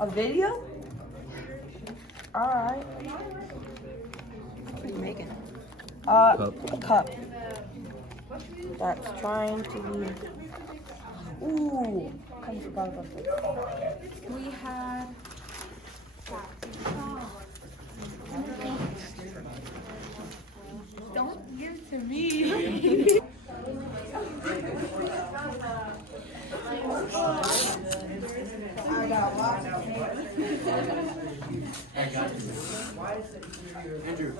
A video? Alright. What are you making? A cup. That's trying to be. Ooh, I forgot about this. We had. Don't give to me. Andrew.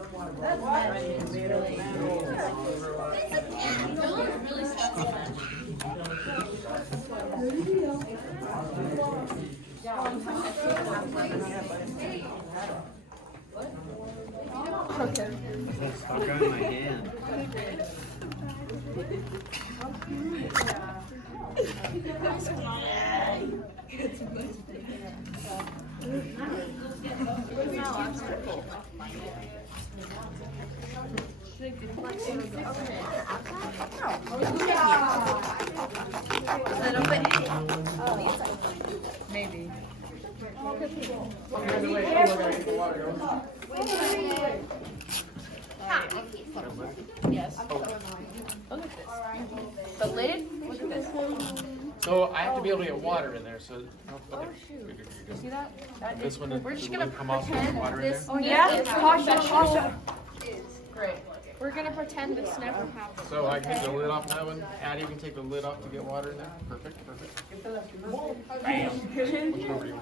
Okay. That's stuck on my hand. Maybe. Yes. Look at this. The lid? Look at this. So I have to be able to get water in there, so. Okay. See that? This one, We're just the gonna lid come off with pretend water in there? this. Oh yeah, Tasha. Great. We're gonna pretend this never happened. So I can take the lid off that one. Addie, you can take the lid off to get water in there. Perfect, perfect. Bam. Which one were you?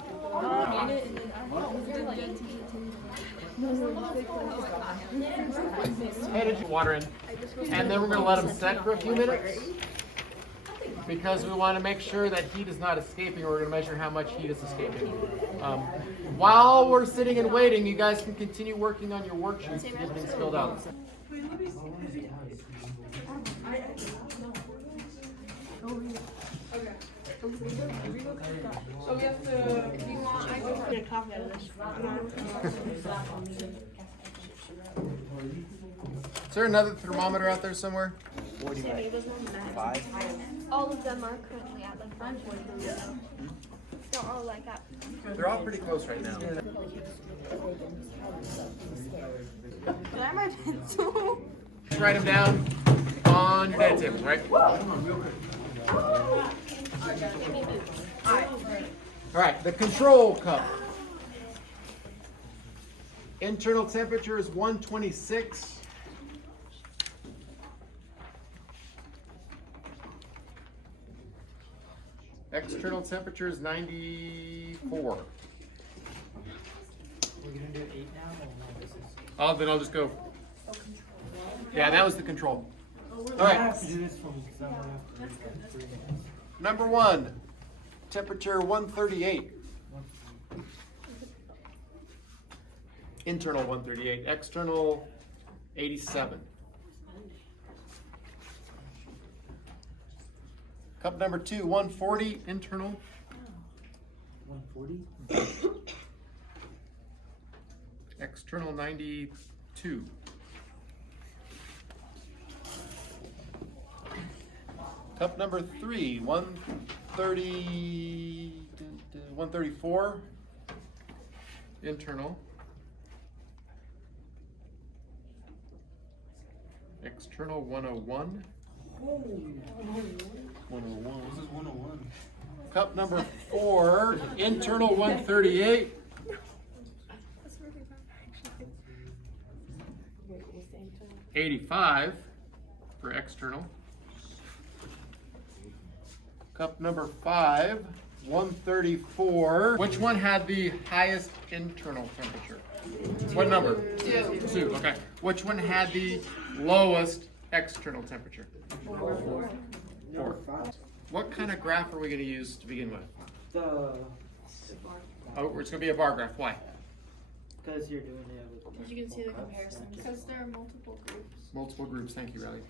Added water in. And then we're gonna let them set for a few minutes. Because we want to make sure that heat is not escaping, we're going to measure how much heat is escaping. While we're sitting and waiting, you guys can continue working on your worksheets to get things filled out. So we have to. If you want, I can get a copy of this. Is there another thermometer out there somewhere? 45. All of them are currently at like 140. They're all like at. They're all pretty close right now. Can I have my pencil? Write them down on your data tables, right? All right, the control cup. Internal temperature is 126. External temperature is 94. We're gonna do 8 now? Oh, then I'll just go. Yeah, that was the control. All right. Number 1, temperature 138. Internal 138, external 87. Cup number 2, 140, internal. 140? External 92. Cup number 3, 134. Internal. External 101. 101. This is 101. Cup number 4, internal 138. 85 for external. Cup number 5, 134. Which one had the highest internal temperature? What number? 2. 2, okay. Which one had the lowest external temperature? 4. 4. What kind of graph are we going to use to begin with? The. Oh, it's going to be a bar graph. Why? Because you're doing it with. You can see the comparisons. Because there are multiple groups. Multiple groups. Thank you, Riley.